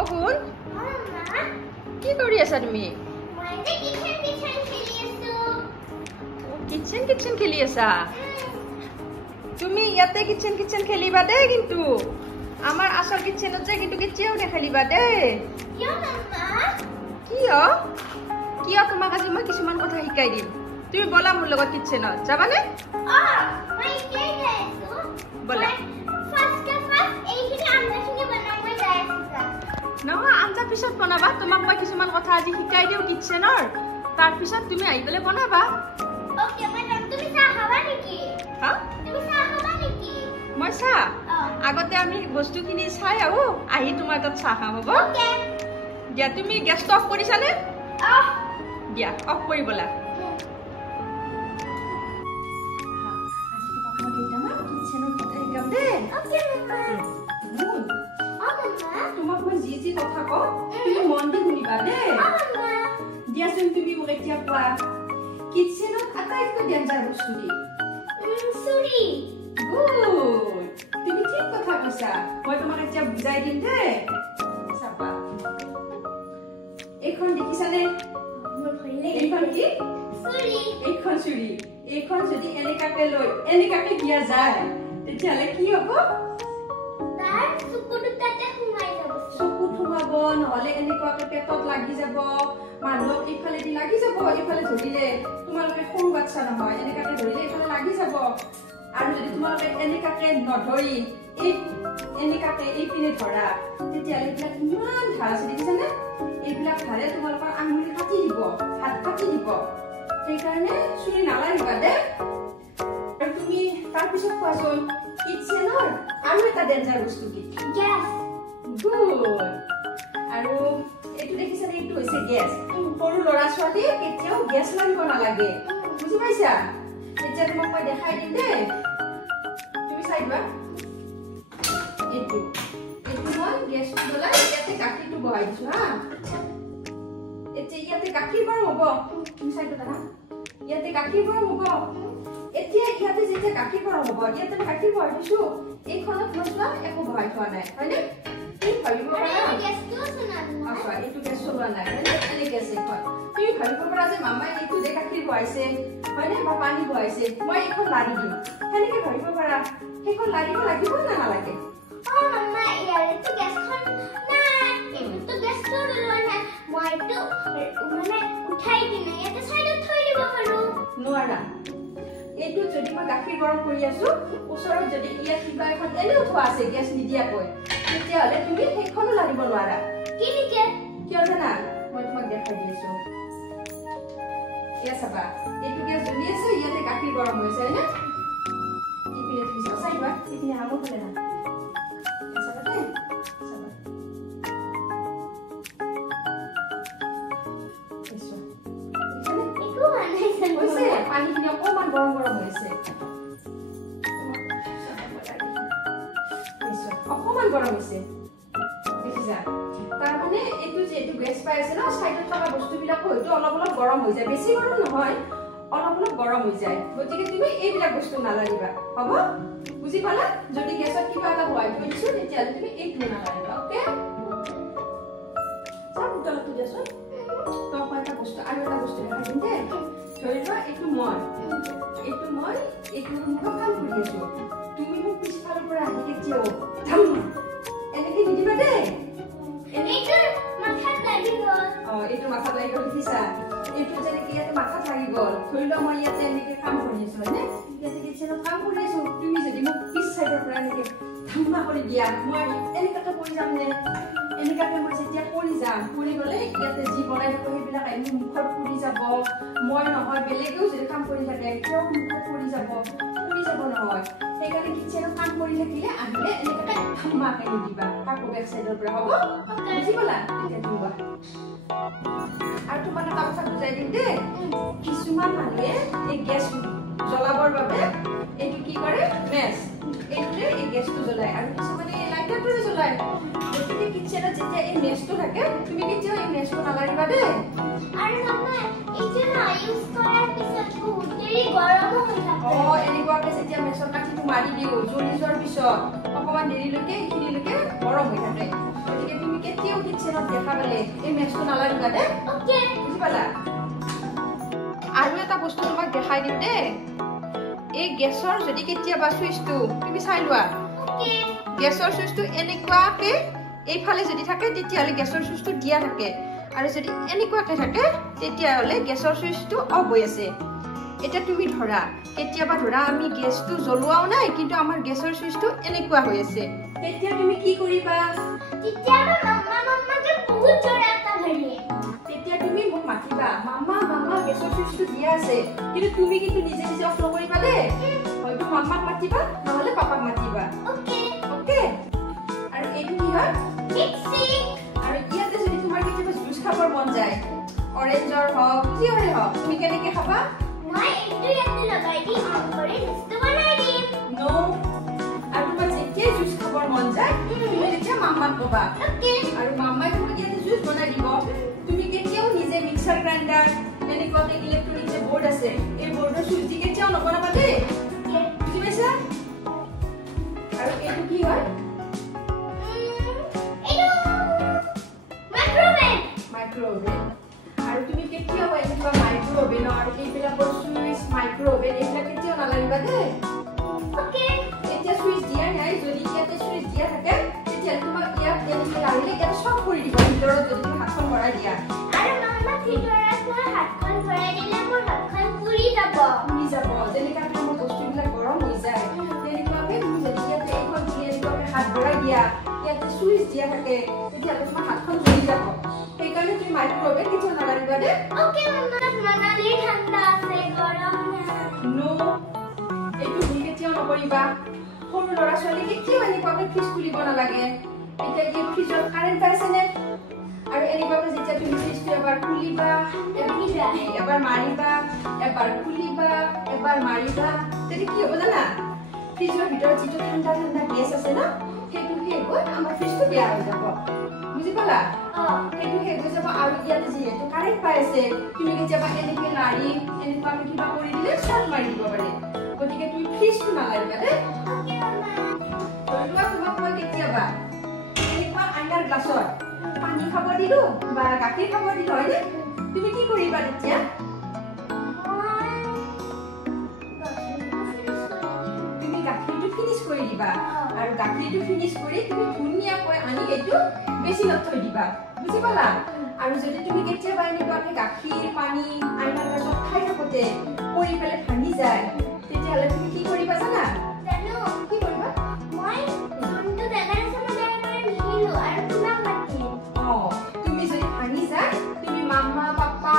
অগুণ কি কৰি আছা তুমি? কিচেন কিচেন খেলি আছা তুমি? ইয়াতে কিচেন কিচেন খেলিবা দে, কিন্তু আমাৰ আসল কিচেনত যে কিন্তু কেতিয়াও নেখেলিবা দে। কিয় কিয়? তোমাক আজি মই কিছুমান কথা শিকাই দিম। তুমি বলা মোৰ লগত কিচেনত যাবানে? বলা। নহয়, আঞ্জা পিছত বনাবা। তোমাক মই কিছুমান কথা আজি শিকাই দিওঁ কিচেনৰ, তাৰ পিছত তুমি আহি পেলাই বনাবা। মই চাহ আগতে আমি বস্তুখিনি চাই আহি তোমাৰ তাত চাহ খাম, হ'ব দিয়া। তুমি গেছটো অফ কৰিছানে? দিয়া, অফ কৰিবলা। তোমাক মই যি যি কথা কওঁ তুমি মন দি শুনিবা দেই। দিয়াচোন, তুমি মোক এতিয়া কোৱা, কিচেনত আটাইতকৈ ডেঞ্জাৰ বস্তু কি? গুড, তুমি ঠিক কথা কৈছা। মই তোমাক এতিয়া বুজাই দিম দেই। চাবা, এইখন দেখিছানে? এইখন কি? এইখন চুৰি। এইখন যদি এনেকাকে লৈ এনেকাকে দিয়া যায় তেতিয়াহ'লে কি হ'ব? চকুত সোমাব, নহলে এনেকুৱাকে পেটত লাগি যাব, মানুহক এইফালেদি লাগি যাব। এইফালে ধৰিলে তোমালোকে সৰু বাচ্চা নহয়, এনেকাকে ধৰিলে এইফালে লাগি যাব। আৰু যদি তোমালোকে এনেকাকে নধৰি এনেকাকে এইপিনে ধৰা তেতিয়াহ'লে এইবিলাক ইমান ধাৰ আছে, দেখিছানে? এইবিলাক ধাৰে তোমালোকৰ আঙুলি কাটি দিব, হাত কাটি দিব। সেইকাৰণে চুৰি নালাগিবা দে। আৰু তুমি তাৰপিছত কোৱাচোন, কিচেনৰ আৰু এটা ডেঞ্জাৰ বস্তু কি? গুড। আৰু এইটো দেখিছানে? এইটো হৈছে গেছ। সৰু ল'ৰা ছোৱালী কেতিয়াও গেছ লাগিব নালাগে, বুজি পাইছা? এতিয়া তোমাক মই দেখাই দিম দেই, তুমি চাই দিবা। এইটো মই গেছটো জ্বলাই ইয়াতে গাখীৰটো বহাই দিছো হা। এতিয়া ইয়াতে গাখীৰ গৰম হ'ব, তুমি চাই দিবা হা। ইয়াতে গাখীৰ গৰম হ'ব। এতিয়া ইয়াতে যেতিয়া গাখীৰ গৰম হ'ব, ইয়াতে গাখীৰ বহাই দিছো। এইখনত মছলা একো বহাই থোৱা নাই, হয়নে? ভাবিব পাৰা এইটো গেছ চলোৱা নাই, হয়নে? এনে গেছ এইখন। তুমি ভাবিব পাৰা যে মামাই এইটো যে গাখীৰ বহাইছে, হয়নে, বা পানী বহাইছে, মই এইখন লাৰি দিম, সেনেকে ভাবিব পাৰা। সেইখন লাৰিব লাগিব না নালাগে? নোৱাৰা। এইটো যদি মই গাখীৰ গৰম কৰি আছো, ওচৰত যদি ইয়াত কিবা এখন এনেও থোৱা আছে গেছ নিদিয়াকৈ, তেতিয়াহ'লে তুমি সেইখনো লাৰিব নোৱাৰা। কিয় জানা? মই তোমাক দেখাই দি আছো। এয়া চাবা, এইটো গেছ জ্বলি আছে, ইয়াতে গাখীৰ গৰম হৈছে, হয়নে? ইপিনে তুমি চাইবা, ইপিনে হামো খুলে না। চাবা দেই, চাবা। পানীখিনি অকমান গৰম গৰম হৈ আছে, অকমান গৰম হৈছে, দেখিছা? তাৰমানে এইটো যে এইটো গেছ পাই আছে ন, চাইডত থকা বস্তুবিলাক হয়তো অলপ অলপ গৰম হৈ যায়, বেছি গৰম নহয়, অলপ অলপ গৰম হৈ যায়। গতিকে তুমি এইবিলাক বস্তু নালাগিবা, হ'ব? বুজি পালা? যদি গেছত কিবা এটা বহাই থৈ দিছো তেতিয়াহ'লে তুমি এইটো নালাগিবা, অ'কে? চাওক উতলটো দিয়াচোন। তক এটা বস্তু আৰু এটা বস্তু দেখাই দিম দেই। ধৰি লোৱা এইটো মই মুখত কাম কৰি আছো, তুমি মোক পিছফালৰ পৰা আহি কেতিয়াও এনেকে নিদিবা দেই। এইটো মাথাত লাগি গ'ল, দেখিছা? এইটো যেনেকে ইয়াতে মাথাত লাগি গ'ল। ধৰি লোৱা মই ইয়াতে এনেকে কাম কৰি আছো, হয়নে? ইয়াতে কিচেনত কাম কৰি আছো, তুমি যদি মোক পিছ চাইডৰ পৰা এনেকে ধামা কৰি দিয়া, মই এনেকাকে পৰি যাম নে? এনেকাকে মই যেতিয়া পৰি যাম, পৰি গ'লে ইয়াতে যি বনাই থাকো সেইবিলাক আহি মুখত পৰি যাব। মই নহয়, বেলেগেও যদি কাম কৰি থাকে তেওঁ মুখত পৰি যাব নহয়। সেইকাৰণে কিচেনত কাম কৰি থাকিলে আহিলে এনেকাকে ধামাকে নিদিবা কাকো বেক চাইডৰ পৰা, হ'ব? বুজি পালা? এতিয়া দিবা। আৰু তোমাক এটা কথা বুজাই দিম দেই। কিছুমান মানুহে এই গেছ জ্বলাবৰ বাবে এইটো কি কৰে, মেচ, এইটোৰে এই গেছটো জ্বলায়, আৰু কিছুমানে এই লাইটাৰটোৰে জ্বলায়। গতিকে কিচেনত যেতিয়া এই মেচটো থাকে, তুমি কেতিয়াও এই মেচটো নালাগিবা দেই। এনেকুৱাকে যেতিয়া মেচৰ কাঠিটো মাৰি দিওঁ, জ্বলি যোৱাৰ পিছত অকমান দেৰিলৈকে এইখিনিলৈকে গৰম হৈ থাকে। গতিকে তুমি কেতিয়াও কিচেনত দেখা পালে এই মেচটো নালাগিবা দে ওকে বুজি পালা আৰু এটা বস্তু তোমাক দেখাই দিম দে এই গেছৰ যদি কেতিয়াবা সুইচটো তুমি চাই লোৱা ওকে গেছৰ সুইচটো এনেকুৱাকে এইফালে যদি থাকে তেতিয়াহ'লে গেছৰ সুইচটো দিয়া থাকে আৰু যদি এনেকুৱাকে থাকে তেতিয়াহ'লে গেছৰ সুইচটো অফ হৈ আছে এটা তুমি ধৰা কেতিয়াবা ধৰা আমি গেছটো জ্বলোৱাও নাই কিন্তু আমাৰ গেছৰ সুইচটো এনেকুৱা হৈ আছে তেতিয়া তুমি কি কৰিবা তেতিয়া মামাকে বহুত জোৰে এটা ধৰিলে তেতিয়া তুমি মোক মাতিবা মামা গেছৰ সুইচটো দিয়া আছে কিন্তু তুমি কিন্তু নিজে নিজে অফ নকৰিবা দে হয়তো মামাক মাতিবা নহলে পাপাক মাতিবা ওকে ওকে আৰু এইটো কি হয় মিক্সি আৰু ইয়াতে যদি তোমাৰ কেতিয়াবা জুচ খাবৰ মন যায় অৰেঞ্জৰ হওক কিহৰে হওক তুমি কেনেকে খাবা মই এইটো ইয়াতে লগাই দি অন কৰি জুচটো বনাই দিম নো আৰু তোমাৰ যেতিয়া জুচ খাবৰ মন যায় তুমি তেতিয়া মামাক ক'বা ওকে আৰু মামাই তোমাক ইয়াতে জুচ বনাই দিব তুমি কেতিয়াও নিজে মিক্সাৰ গ্ৰাইণ্ডাৰ এনেকুৱাকে ইলেক্ট্ৰনিক যে বৰ্ড আছে এই বৰ্ডৰ চুইচ দি কেতিয়াও নবনাবা দেই বুজি পাইছা আৰু এইটো কি হয় মাইক্ৰ'ওভেন আৰু তুমি কেতিয়াও এনেকুৱা মাইক্ৰ'ওভেনৰ এইবিলাকৰ চুইচ মাইক্ৰ'ওভেন এইবিলাক কেতিয়াও নালাগিবা দেই ওকে এতিয়া চুইচ দিয়া নাই যদি ইয়াতে চুইচ দিয়া থাকে তেতিয়া তোমাক ইয়াত এনেকৈ লাগিলে ইয়াত চব কৰি দিব ভিতৰত যদি তুমি হাতখন ভৰাই দিয়া আৰু মামা ভিতৰত মই হাতখন ভৰাই দিলে মোৰ হাতখন পুৰি যাব যেনেকৈ মোৰ বস্তুবিলাক গৰম হৈ যায় তেনেকুৱাকৈ তুমি যদি ইয়াতে এইখন তুলি এনেকুৱাকৈ হাত ভৰাই দিয়া ইয়াতে চুইচ দিয়া থাকে তেতিয়াহ'লে তোমাৰ হাতখন জ্বলি যাব সেইকাৰণে তুমি মাইক্ৰ'ওভেন কেতিয়াও নালাগিবা দে ওকে মামা মানালি ঠাণ্ডা আছে গৰম নো এইটো ভুল কেতিয়াও নকৰিবা সৰু ল'ৰা ছোৱালী কেতিয়াও এনেকুৱাকৈ ফ্ৰিজ খুলিব নালাগে এতিয়া এই ফ্ৰিজত কাৰেণ্ট পাইছেনে আৰু এনেকুৱাকৈ যেতিয়া তুমি ফ্ৰিজটো এবাৰ খুলিবা এবাৰ মাৰিবা এবাৰ খুলিবা এবাৰ মাৰিবা তেতিয়া কি হ'ব জানা ফ্ৰিজৰ ভিতৰত যিটো ঠাণ্ডা ঠাণ্ডা গেছ আছে ন সেইটো শেষ হৈ আমাৰ ফ্ৰিজটো বেয়া হৈ যাব বুজি পালা সেইটো শেষ হৈ যাব আৰু ইয়াতে যিহেতু কাৰেণ্ট পাই আছে তুমি কেতিয়াবা এনেকৈ লাৰি এনেকুৱাকৈ কিবা কৰি দিলে শ্বৰ্ট মাৰি দিব পাৰে গতিকে তুমি ফ্ৰিজটো নালাগিবা দেই ধৰি লোৱা তোমাক মই কেতিয়াবা এনেকুৱা আইনাৰ গ্লাছত পানী খাব দিলো বা গাখীৰ খাব দিলো হয়নে তুমি কি কৰিবা তেতিয়া তুমি গাখীৰটো ফিনিছ কৰি দিবা আৰু গাখীৰটো ফিনিছ কৰি তুমি ধুনীয়াকৈ আনি এইটো বেচিনত থৈ দিবা বুজি পালা আৰু যদি তুমি কেতিয়াবা এনেকুৱাকৈ গাখীৰ পানী আইনাৰ গ্লাছত খাই থাকোঁতে পৰি পেলাই ভাঙি যায় তেতিয়াহ'লে তুমি কি কৰিবা জানা জানো কি কৰিবা মই যোনটো দাদাৰ সমাধান কৰি নিহিলো আৰু তোমাক মাতিম তুমি যদি ভাঙি যায় তুমি মামা পাপা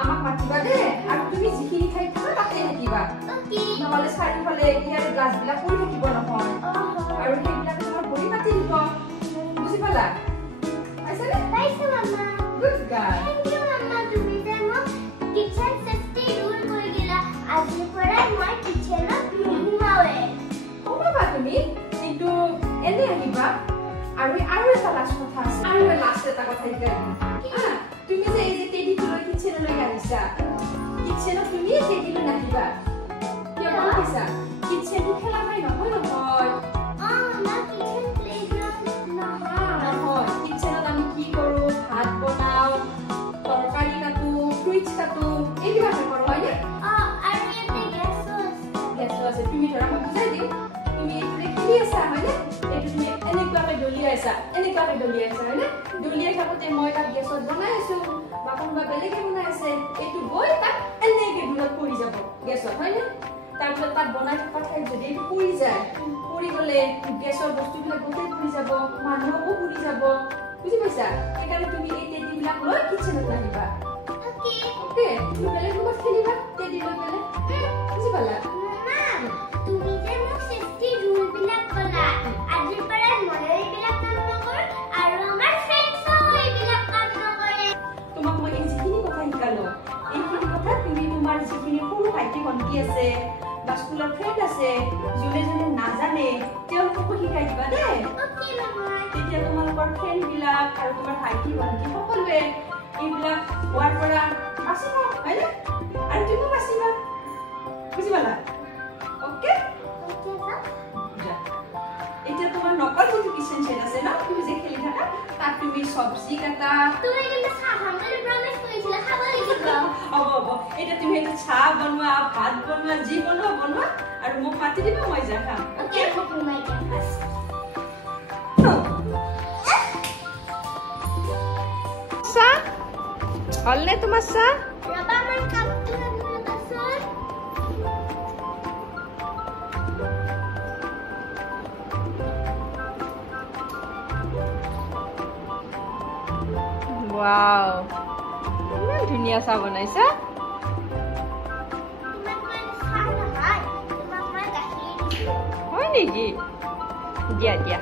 আমাক মাতিবা দে আৰু তুমি যিখিনি ঠাইত থাকা তাতে থাকিবা ওকে নহ'লে চাৰিওফালে ইয়াৰ গ্লাছবিলাক পৰি থাকিব নহয় আৰু সেইবিলাক তোমাৰ ভৰি কাটি দিব বুজি পালা পাইছানে পাইছো মামা গুড গাৰ্ল থ্যাংক ইউ মামা তুমি যে মোক কিচেন সেফটি ৰুল কৰি দিলা আজিৰ পৰা মই কিচেনত নোসোমাওৱে সোমাবা তুমি কিন্তু এনে আহিবা আৰু এটা লাষ্ট কথা আছে আৰু লাষ্ট এটা কথা শিকাই দিম তুমি যে এই যে টেডিটো লৈ কিচেনলৈ আহিছা কিচেনত তুমি টেডিলৈ নাহিবা কিয় ভাবিছা কিচেনটো খেলা ঠাই নহয় নহয় মামা কিচেন প্লেগ্ৰাউণ্ড নহয় কিচেনত আমি কি কৰোঁ ভাত বনাওঁ তৰকাৰী কাটো ফ্ৰুইটছ কাটো এইবিলাকে কৰোঁ হয়নে আৰু ইয়াতে গেছো আছে তুমি ধৰা মই বুজাই দিম তুমি এইটোৰে খেলি আছা হয়নে এইটো তুমি এনেকুৱাকৈ দলিয়াই আছা হয়নে দলিয়াই থাকোঁতে মই তাক গেছত বনাই আছো বা কোনোবা বেলেগে বনাই আছে এইটো গৈ তাক এনেকৈ দূৰত পৰি যাব গেছত হয়নে তাৰপিছত তাত বনাই থকা ঠাইত যদি এইটো পৰি যায় পৰি গ'লে গেছৰ বস্তুবিলাক গোটেই পুৰি যাব মানুহকো পুৰি যাব বুজি পাইছা সেইকাৰণে তুমি এই টেডিবিলাক লৈ কিচেনত আহিবা ওকে তুমি বেলেগ ক'ৰবাত খেলিবা টেডি লৈ পেলাই বুজি পালা তুমি যে মোক সেফটি ৰুল বিলাক ক'লা আজিৰ পৰা মই এইবিলাক কাম নকৰো আৰু আমাৰ ফ্ৰেণ্ডছো এইবিলাক কাম নকৰে তোমাক মই এই যিখিনি কথা শিকালো এইখিনি কথা তুমি তোমাৰ যিখিনি সৰু ভাইটি ভণ্টি আছে বা স্কুলৰ ফ্ৰেণ্ড আছে যোনে যোনে নাজানে তেওঁলোককো শিকাই দিবা দেই ওকে মামা তেতিয়া তোমালোকৰ ফ্ৰেণ্ডবিলাক আৰু তোমাৰ ভাইটি ভণ্টি সকলোৱে এইবিলাক হোৱাৰ পৰা বাচিব হয়নে আৰু তুমিও বাচিবা বুজি পালা ওকে এতিয়া তোমাৰ নকল যিটো কিচেন চেট আছে ন তুমি যে খেলি থাকা তাত তুমি তুমি সবজি কাটা তুমি কিন্তু চাহ খাম বুলি প্ৰমিস কৰিছিলা খাব লাগিব হ'ব হ'ব এটা তুমি এটা চাহ বনোৱা ভাত বনোৱা যি বনোৱা আৰু মোক মাতি দিবা মই যা খাম ওকে মই মাই কেন ফাৰ্ষ্ট চাহ হলনে তোমাৰ চাহ ৰবা মই কাপটো আনিবলৈ পাছত ওয়াও ইমান ধুনীয়া চাহ বনাইছা তোমাক মই চাহ নহয় তোমাক মই গাখীৰ দিছো হয় নেকি দিয়া দিয়া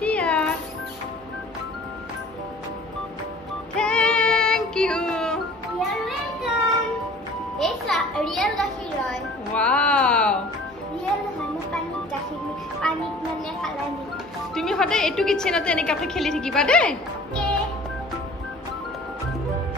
দিয়া thank you You're welcome. Esa, real gakhir hoy. Wow Real hanu panit gakhir ni panit mane khalani. তুমি হতে এটু কিচেনতে এনেকাকে খেলি থাকিবা দেই Okay.